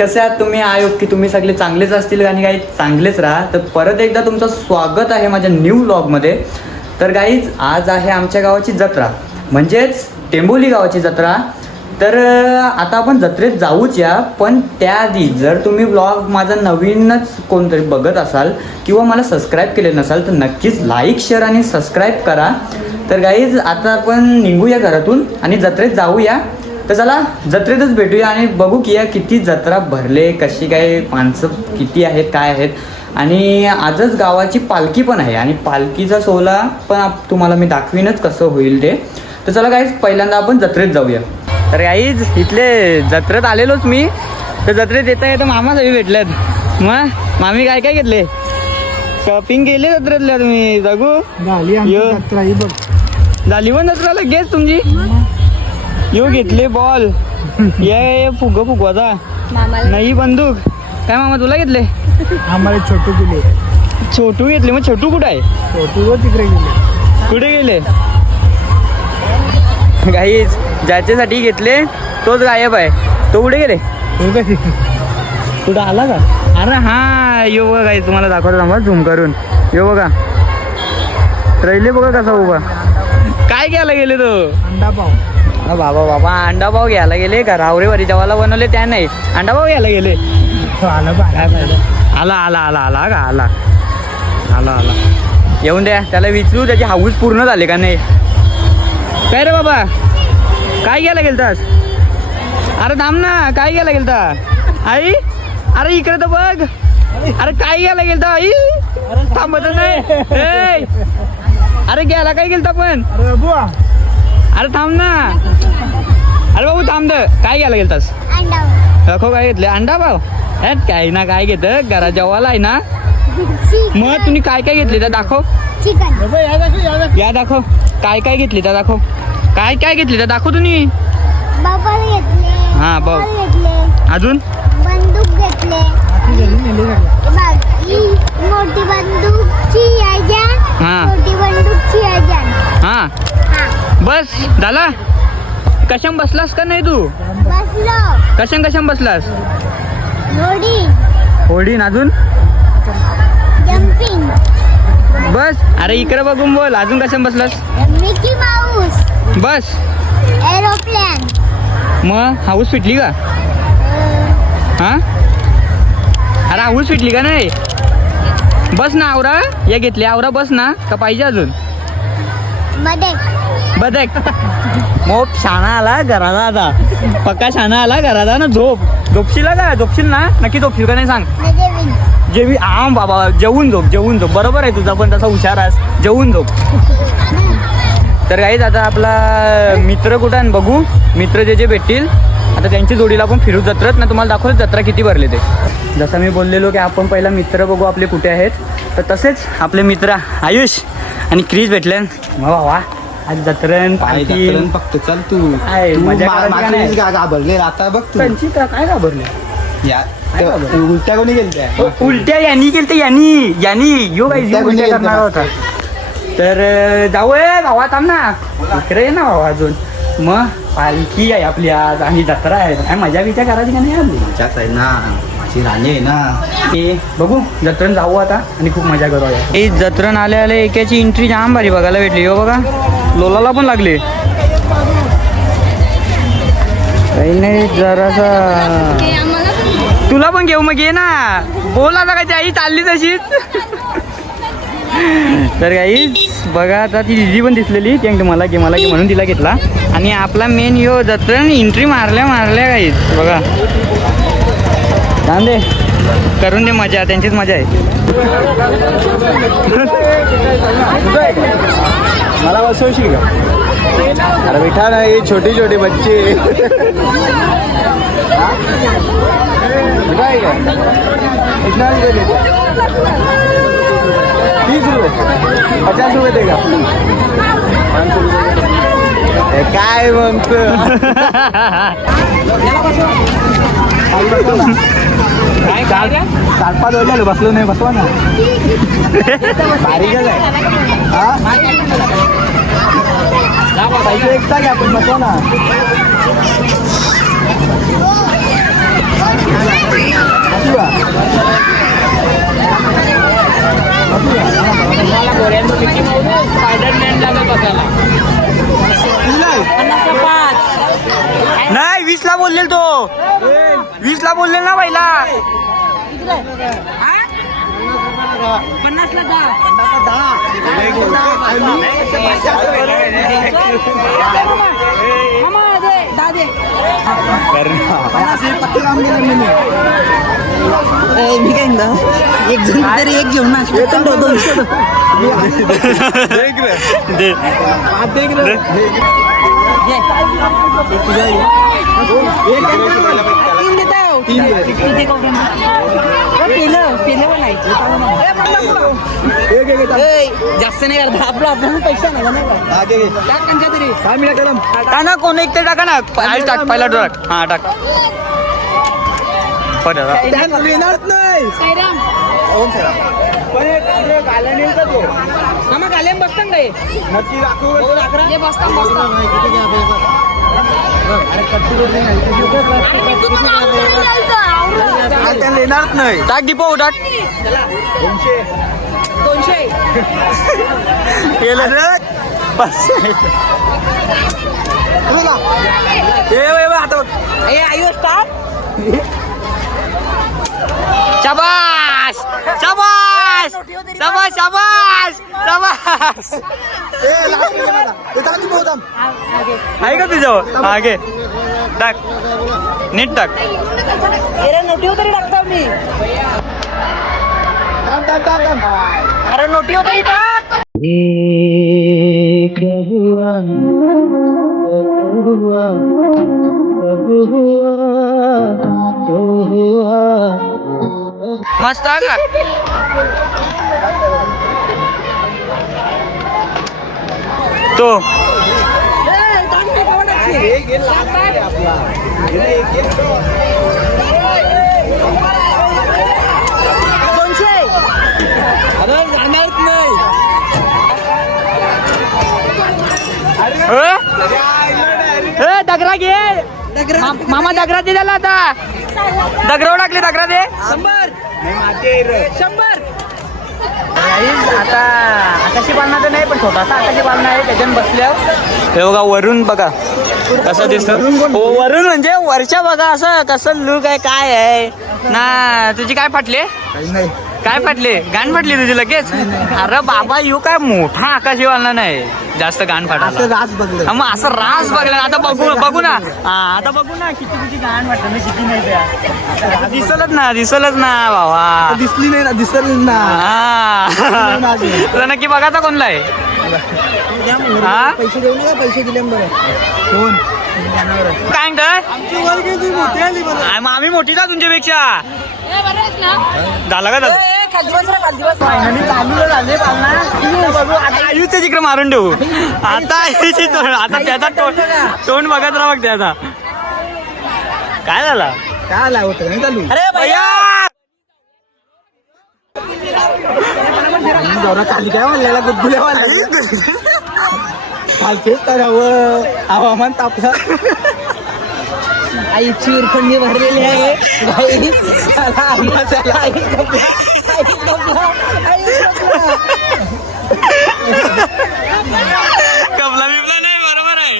कसे आहात तुम्ही? आयोग की तुम्ही सगळे चांगलेच असतील. आणि काही चांगलेच राहा. तर परत एकदा तुमचं स्वागत आहे माझ्या न्यू व्लॉगमध्ये तर गाईज आज आहे आमच्या गावाची जत्रा. म्हणजेच टेंबोली गावाची जत्रा. तर आता आपण जत्रेत जाऊच या. पण त्याआधी जर तुम्ही ब्लॉग माझा नवीनच कोणतरी बघत असाल किंवा मला सबस्क्राईब केले नसाल तर नक्कीच लाईक शेअर आणि सबस्क्राईब करा. तर गाईज आता आपण निघूया घरातून आणि जत्रेत जाऊया. तर चला जत्रेतच भेटूया आणि बघू की या किती जत्रा भरले कशी काय माणसं किती आहेत काय आहेत. आणि आजच गावाची पालखी पण आहे आणि पालखीचा सोहळा पण तुम्हाला मी दाखवीनच कसं होईल ते. तर चला गाईज पहिल्यांदा आपण जत्रेत जाऊया. तर गाईज इथले जत्रेत आलेलोच मी. तर जत्रेत येता येतं मामा सगळी भेटल्यात मग मामी काय काय घेतले? शॉपिंग केली जत्रेतल्या तुम्ही जगू? झाली पण जत्रा लगेच तुमची? यो घेतले बॉल ये फुग फुगवाचा नाही बंदूक. काय मामा तुला घेतले? आम्हाला छोटू गेले. छोटू घेतले मग छोटू कुठं आहे? छोटू व तिकडे गेले. कुठे गेले? गाईज ज्याच्यासाठी घेतले तोच गायब आहे. तो कुठे गेले? कुठं आला का? अरे हा यो बघा काही तुम्हाला दाखवतो थांबा झूम करून. यो बघा. रहिले बघा कसा उभा. काय घ्यायला गेले तो? अंडा पाव. बाबा बाबा अंडा पाव घ्यायला गेले. का रावरेवारी जेवायला बनवले त्या नाही. अंडा पाव घ्यायला गेले. तो आला आला आला आला आला का आला. आला आला. येऊन द्या. त्याला विचारू त्याची हाऊस पूर्ण झाले का नाही? काय रे बाबा? काय घ्यायला गेलतास? अरे थांब ना काय घ्यायला गेलता? आई अरे इकडे तर बघ. अरे काय घ्यायला गेलता आई? थांबत नाही! अरे घ्यायला काय गेलता पण? बुवा. अरे थांब ना. अरे बाबू थांब द. काय घ्यायला गेलतास? दाखव काय घेतले अंडा हट, काय ना काय घेत घरात जेवायला आहे ना? मग तुम्ही काय काय घेतले त्या दाखव. चिकन. बाबा, या दाखव, काय काय घेतले त्या दाखव. काय काय घेतले त्या दाखव तुम्ही. हा, घेतले. अजून? बंदूक घेतले. मोठी बंदूकची बंदूकची हा. बस झाला कशाम बसलास का नाही तू? कशाम कशाम बसलास? होडीन अजून? बस. अरे इकडे बघून बोल. अजून कशाम बसलास? Mickey Mouse. बस. एरोप्लेन. मग हाऊस फिटली का? हा? अरे हाऊस फिटली का नाही? बस ना आवरा. या घेतली आवरा बस ना. का पाहिजे अजून? मध्ये. बदक. मोप शाणा आला घराला आता. पक्का शाणा आला घराला ना झोप. झोपशील का? झोपशील ना? नक्की झोपशील का नाही सांग. जेवी आम बाबा जेवून झोप जेवून झोप. बरोबर आहे तुझा पण तसा हुशार आहेस. जेवून झोप. तर काहीच आता आपला मित्र कुठं बघू. मित्र जे जे भेटतील आता त्यांची जोडीला आपण फिरू. जत्रत ना तुम्हाला दाखवत जत्रा किती भरले ते. जसं मी बोललेलो की आपण पहिला मित्र बघू आपले कुठे आहेत. तर तसेच आपले मित्र आयुष आणि क्रीज भेटले वा वा. आज जत्रण काय पालखी. दत्तरन फक्त चल तू. काय, तू मजा मा- करायची का मागच्या नाही? वेळेस गा- आता बघ तू. त्यांची का काय घाबरले? या. काय? उलट्या कोणी गेलत्या? उलट्या यांनी केलं यांनी. यांनी. यो बाई उलट्या? करणार होता. तर अं, जाऊ ए भावा थांब ना. इकडे ये ना भावा अजून. मग पालखी आहे आपली आज आणि जत्रा आहे. काय मजा बिजा करायची का नाही आपली? मजाच आहे ना. माझी राणी आहे ना. ते बघू. जत्रण जाऊ आता आणि खूप मजा करू हे जत्रण आले आले एकाची एंट्री जाम भारी बघायला भेटली हो बघा. लोलाला पण लागले. काही नाही जरासा तुला पण घेऊ मग ये ना. बोल आता काय आई चालली तशीच. तर काही बघा आता ती दिदी पण दिसलेली. ती मला घे मला घे म्हणून तिला घेतला. आणि आपला मेन यो जत्र एंट्री मारल्या मारल्या काहीच बघा. छान दे. करून दे मजा त्यांचीच मजा आहे. मला बसवशील का अरे बेटा ना ये छोटी छोटी बच्चे. तीस रुपये. पचास रुपये देगा का? काय म्हणतो काय काय चार पाच वाजले बसलो नाही बसवा ना बारीकच आहे हा पैसे एकटा घ्या पण बसवा ना नाही वीस ला बोललेल तो. वीस ला बोललेल ना पहिला मी काय म्हणतो, एक जण तरी एक घेऊन ना दोनशे. तीन देता हो. किती कवड्या? हो, पिलं पिलं पण आहे. ए, जास्त नाही करता आपलं आपल्याला पैसा नाही नाही? टाक ना कोण एक ते टाका ना टाक पहिला टाक हा टाक काय हे येणारच नाही. टाक टाक दोनशे. केलं बस ए, ए, ए, आता बघ. ए आयु स्टॉप शाबाश शाबाश शाबाश शाबाश शाबाश आहे का तुझ्यावर हा घे टाक नीट टाक अरे नोटीवर तरी टाकतो मी अरे नोटीवर तरी टाक मस्त आहे का तो दोनशे ए? ए, दगरा घे. मा- मामा दगरा दे त्याला आता. दगरावर टाकले दगरा दे. शंभर. शंभर. आता आकाशी पालनाचं नाही पण छोटासा आकाशी पालना आहे त्याच्यानं बसल्यावर. हे बघा वरून बघा. कसं दिसत? हो वरून म्हणजे वरच्या बघा असं कसं लुक आहे काय आहे? ना तुझी काय फाटले काय फाटले? गाण फाटली तुझी लगेच? अरे बाबा येऊ काय मोठा आकाशी पालना नाही. जास्त गाण फाटला राज बघलं. हा, मग असं रास बघला. आता बघू बघू ना. हा आता बघू ना किती तुझी गाण वाटत ना किती नाही त्या. दिसलच ना दिसलच ना बाबा. दिसली नाही ना दिसली ना. हा. तुला नक्की बघायचा कोणला आहे? हा? पैसे देऊ नका पैसे दिले बरं. कोण? काय म्हणतोय? आ, मग आम्ही मोठी का तुमच्यापेक्षा. झाला का दादा? खाली बस रे, खाली बस. फायनली चालू झाले पालना आता जिकडे मारून ठेवू. आता आयुष्य तोंड आता त्याचा तोंड तोंड बघत राहा बघ त्याचा. काय झाला? काय आला होतं नाही चालू. अरे भैया! काय म्हणलेला गुदगुल्या वाला फालतेच करावं हवामान तापलं आईची उरखंडी भरलेली आहे चला, चला. आई झोपला, आई झोपला, आई झोपला. कमला बिमला नाही बरोबर आहे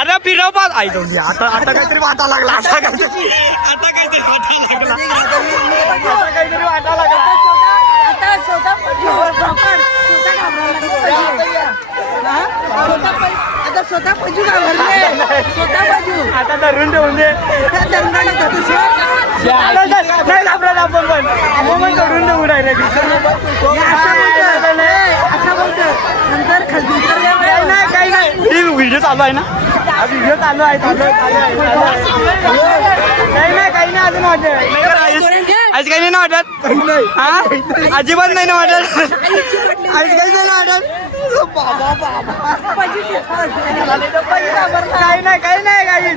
अरे फिरव पाच आई दे. आता आता काहीतरी वाटा लागला आता काहीतरी आता काहीतरी वाटा लागला आता काहीतरी वाटा लागला आता स्वतः स्वतः घाबरायला लागले. स्वतः आता स्वतः पजू घाबरले स्वतः पजू. आता धरून ठेवून दे. नाही घाबरत आपण पण धरून डायरेक्ट असं बोलतं. नंतर नाही काही नाही. व्हिडिओ चालू आहे ना? व्हिडिओ चालू आहे चालू काही नाही काही नाही अजून वाटत. आज काही नाही ना वाटत? हा? अजिबात नाही ना वाटत? आज काही नाही ना वाटत? काही नाही काही नाही काही.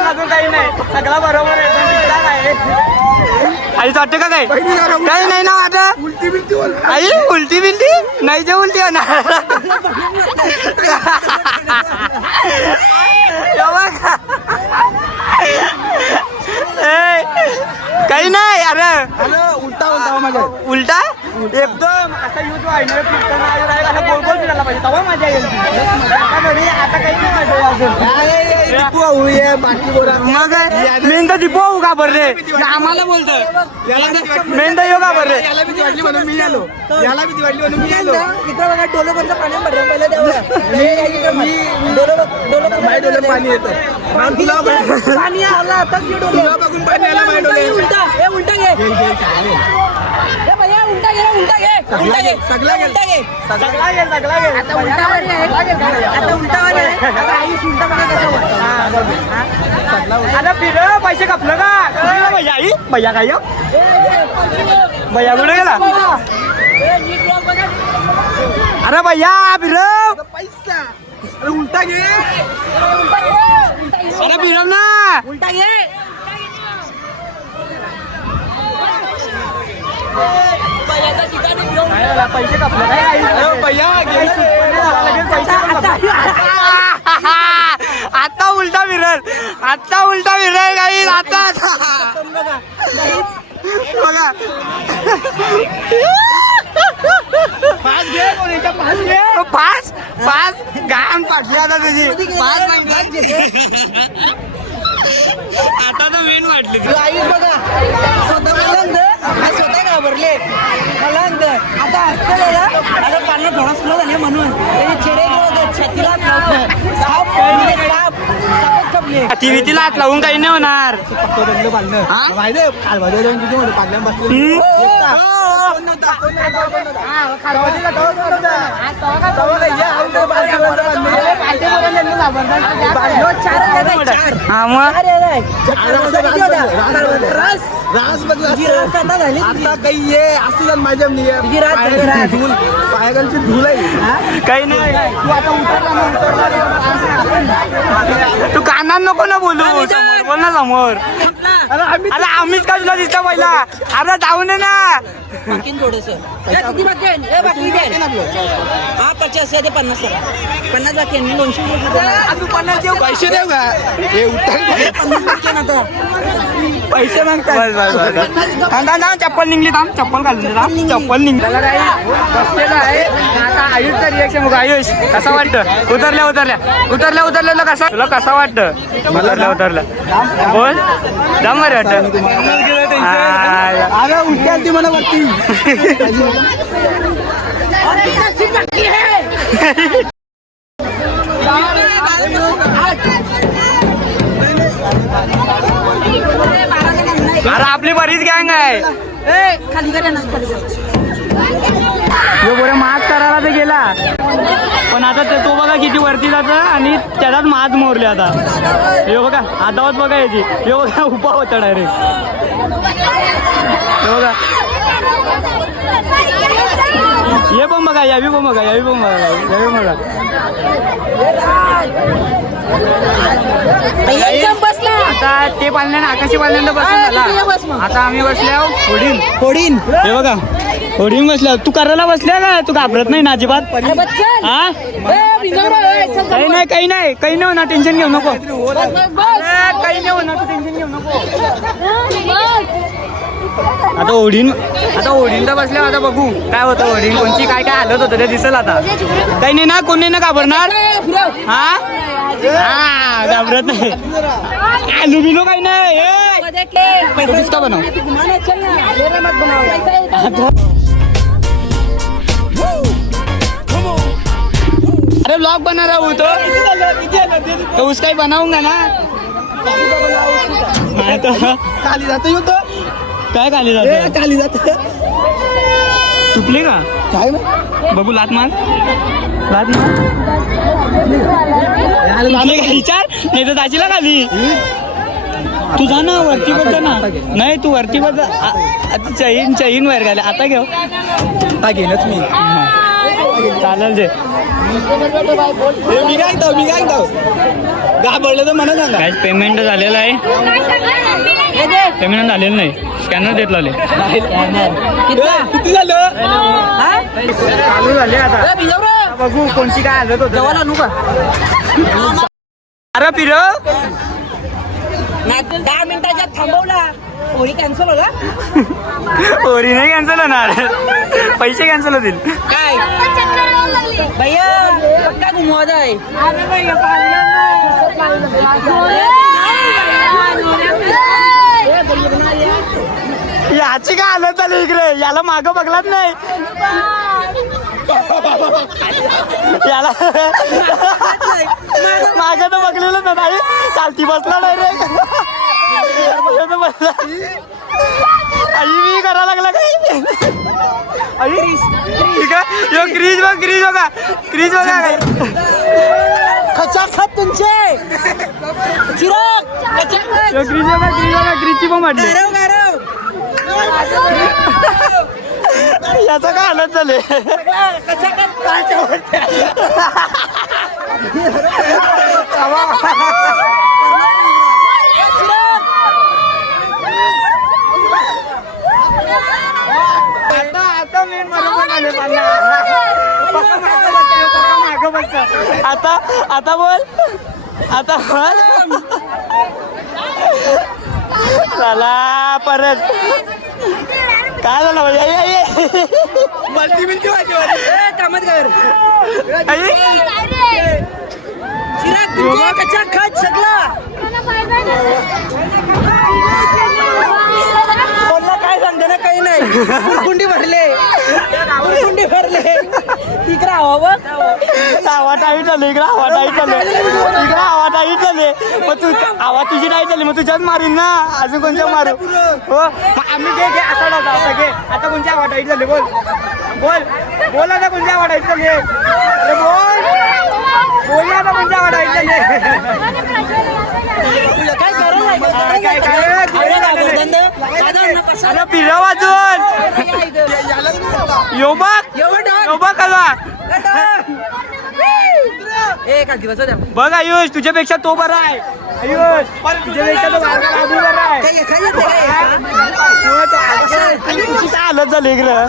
अजून काही नाही. सगळं बरोबर आहे. आई वाटतं का काय? काही नाही ना वाटत? उलटी बिलटी बोल आई उलटी बिलटी? नाही जे उलटी होणार. हे. काही नाही अरे उलटा उलटा? एकदम असा युज वाढणार फिरताना असा गोल गोल फिरायला पाहिजे. तेव्हा मजा येईल. आता काही नाही मेन तर हो का बरं रे? आम्हाला बोलतोय. मेन तर येऊ का बरं रे? याला भीती वाटली म्हणून मी आलो. याला भीती वाटली म्हणून मी आलो. इकडं बघा डोलोबरचं पाणी भरलं पहिलं तेव्हा माझ्या डोळ्यात पाणी येतं. पाणी आलं आता बघून पाणी आलं माझ्या उलटा डोळ्यात. उलटा हे उलटा घे. हे भैया उलटा घे उलटा घे. उलटा घे सगळा घे. उलटा घे. सगळा गेल सगळा गेल आता उलटावर आहे आता उलटावर आहे आता आयुष उलटा बघा कसं वाटतं आता फिर पैसे कापलं का? कुठे गेला भैया आई? भैया काय हो? भैया कुठे गेला? अरे भैया फिर पैसा. अरे उलटा घे. अरे फिरव ना! उलटा घे पैसे कापलं काय आई? अरे भैया घे. आता उलटा फिरल आता उलटा फिरल काही आता. बघा पाच घे कोणीच्या पाच घे. पाच पाच घाण पाटली आता तुझी पाच आता तर विन वाटली आयुष बघा. स्वतः मला अंध स्वतः घाबरले. मला अंध. आता असतं आता पाण्यात थोडा स्लो झाले म्हणून. त्याने हात लावून काही नाही होणार हा मग. रास आता काही ये असं जाण माझ्या. धूल धूल आहे काही नाही तू कानात नको ना बोलू समोर बोल ना समोर. अरे आम्ही अरे आम्हीच का तुला दिसता पहिला. अरे जाऊ ना. थोडस किती बाकी आहे ए, बाकी किती आहे हा पचास आहे ते पन्नास आहे. पन्नास बाकी आहे मी दोनशे रुपये पन्नास देऊ पैसे देऊ का? हे उठा पन्नास बाकी आहे ना पैसे मागतात बस बस बस. थांब थांब थांब, चप्पल निघली थांब. चप्पल घालून दे थांब. चप्पल निघली. त्याला काही बसलेलं आहे. आता आयुषचा रिएक्शन बघ. आयुष कसा वाटतं? उतरल्या उतरल्या. उतरल्या उतरल्या तुला कसा तुला कसा वाटतं? उतरल्या उतरल्या. बोल. जाम बरं वाटतं. अरे उठ्या ती मला वरती अरे आपली बरीच गँग आहे ए, खाली करा ना खाली करा. जो बोरे माज करायला तर गेला. पण आता ते तो बघा किती वरती जातं आणि त्याच्यात माज मोरले आता. हे बघा आतावत बघा याची. हे बघा उपा होता डायरेक्ट हे बघा. ये पण बघा यावी पण बघा यावी पण बघा यावी बघा. बसला आता ते पाल्याने आकाशी पाल्यानं बसून तिथे झाला. बस मग. आता आम्ही बसल्या होडीन फोडीन हे बघा. होडीन बसल्या. तू करायला बसल्या का? तू घाबरत नाही ना अजिबात? हा? काही नाही काही नाही. काही नाही होणार टेन्शन घेऊ नको. काही नाही होणार टेन्शन घेऊ नको. आता ओढीन आता ओढीन तर बसल्या आता बघू. काय होतं ओढीन कोणची काय काय हालत होतं ते दिसेल आता. काही नाही ना कोणी ना घाबरणार? हा? हा घाबरत नाही. आलू बिलू काही नाही. ए, बनव. अरे ब्लॉग बना रहा हूँ तो. तो उसका ही बनाऊंगा ना. हाँ, तो खाली हो तो. काय खाली जात? खाली जातो. तुटले का? काय? बघू लात मार. लात मार. विचार. नाही तर दाजीला खाली. तू जा ना वरती बघ ना. नाही तू वरती बघ चैन चैन बाहेर घाले आता घेऊ. आता घेणच मी. चालेल जे मी काय म्हणतो मी काय म्हणतो घाबरलं तर मला सांगा काय पेमेंट झालेलं आहे. हे. पेमेंट झालेलं नाही. स्कॅनर देत लावले किती झालं हा? चालू झाले आता. बघू कोणची काय हालत होत आणू का? अरे पिर ना दहा मिनिटाच्या थांबवला होळी कॅन्सल होला ओरी नाही कॅन्सल होणार पैसे कॅन्सल होतील काय भैया काय घुमवत आहे याची काय आलं चालू इकडे? याला माग बघलाच नाही? याला माग तर बघलेलं ना नाही चालती बसला डायरेक्ट बसला आई मी करा लागला काय? आई ठीक आहे? यो क्रीज बघ क्रीज बघा. क्रीज बघा. काय खचाखत तुमचे. चिराग यो क्रीज बघा क्रीज बघा. क्रीजची पण वाटली याचं काय हालत झाले खचाखत कालच्या आता आता मेन बरोबर आले मला. पक्का मागं बसतो, ह्यो पक्का मागं बसतो. आता आता बोल. आता बोल. चला परत. काय झालं म्हणजे? आई. चिराग सगळा? कोणला काय सांगते ना काही नाही. कुंडी भरले. कुंडी भरले. तिकडे हवा बघ. आवा टाईट झाली इकडे आवा टाईट झाले इकडे आवा टाईट झाले मग तू आवा तुझी टाईट झाली मग तुझ्याच मारीन ना. अजून कोणत्या मारू? हो? मग आम्ही घे घे. असा नव्हता. आता घे. आता कोणत्या आवा टाईट झाली बोल. बोल. बोल आता कोणत्या आवा टाईट झाली अरे बोल. बोल ना आता कोणत्या आवा टाईट झाली काय? काय, वाजून यो बघ. यो बघ दिवस बघ आयुष तुझ्यापेक्षा तो बरा आहे. आयुष तुझ्यापेक्षा तो बरा आहे? तुझी काय हालत झाली नाही.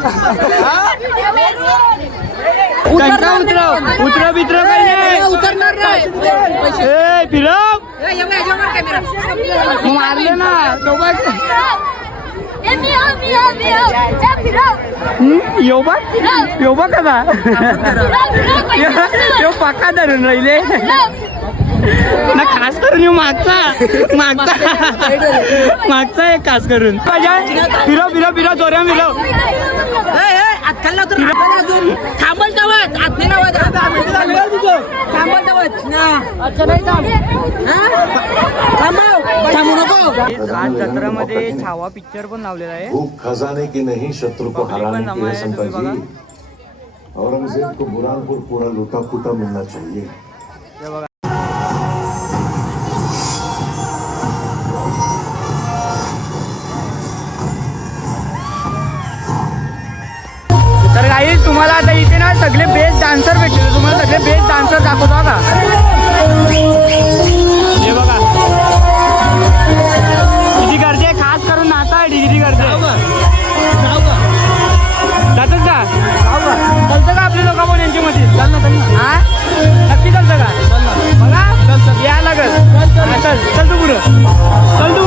उतरणार फिरव मारले ना. तो बघ हम्म, यो बघ यो बघ कसा यो पक्का धरून राहिले. ना खास करून यो मागचा मागचा. मागचा एक खास करून. फिरव फिरव फिरव जोऱ्या अजून थांबल तवत आत नाही लावत. थांबल तवत ना. अच्छा नाही थांब. हा? थांबव. थांबू नको आज जत्रामध्ये छावा पिक्चर पण लावलेला आहे. भूख खजाने की नहीं शत्रु को हराने की है शंकर जी औरंगजेब को बुरहानपुर पूरा लूटा फूटा मिलना चाहिए. तर काही तुम्हाला आता इथे ना सगळे बेस्ट डान्सर भेटले तुम्हाला सगळे बेस्ट डान्सर दाखवतो का यांच्या मध्ये चाल ना हा नक्की चलतं का चल ना. बघा. या लागल. हा, चल. चल तू पुढं. चल तू.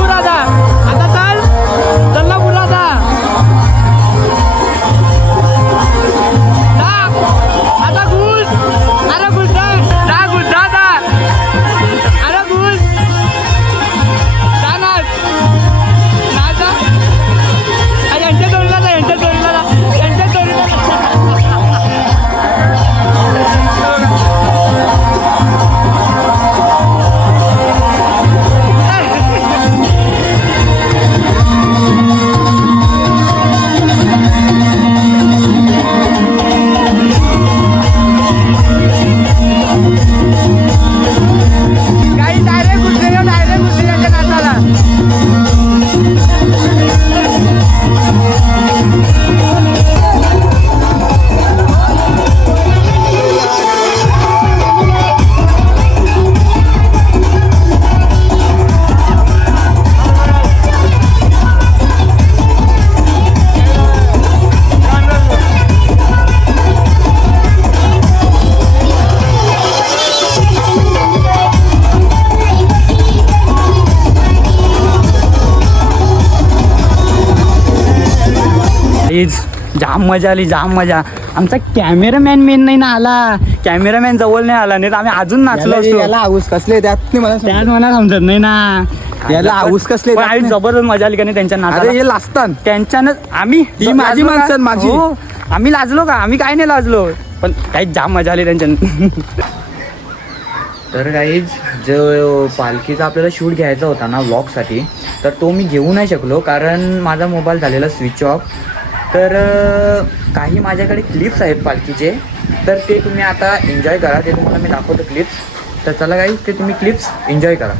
जाम मजा आली जाम मजा. आमचा कॅमेरामॅन मेन नाही ना आला. कॅमेरामॅन जवळ नाही आला नाही तर आम्ही अजून नाचलो याला असतो. याला हाऊस कसले त्यात नाही मला. त्याच मला समजत नाही ना. याला हाऊस कसले पण त्यात आई नाही. जबरदस्त मजा आली का नाही त्यांच्या अरे नाचाला हे लाजतान. त्यांच्यानं आम्ही ती माझी लाजलो का? माणसं, माझी. हो. आम्ही लाजलो का? आम्ही काय नाही लाजलो. पण काही जाम मजा आली त्यांच्या तर काहीच जो पालखीचा आपल्याला शूट घ्यायचा होता ना व्लॉगसाठी तर तो मी घेऊ नाही शकलो कारण माझा मोबाईल झालेला स्विच ऑफ तर काही माझ्याकडे क्लिप्स आहेत पालखीचे. तर ते तुम्ही आता एन्जॉय करा. ते तुम्हाला मी दाखवतो क्लिप्स तर चला काही ते तुम्ही क्लिप्स एन्जॉय करा.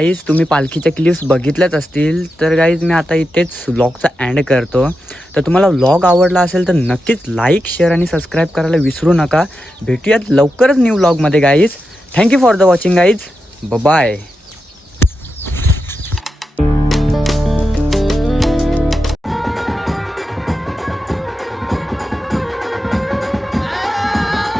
गाईज तुम्ही पालखीच्या क्लिप्स बघितल्याच असतील. तर गाईज मी आता इथेच व्लॉगचा अँड करतो. तर तुम्हाला व्लॉग आवडला असेल तर नक्कीच लाईक शेअर आणि सबस्क्राईब करायला विसरू नका. भेटूयात लवकरच new व्लॉगमध्ये guys thank you for the watching guys bye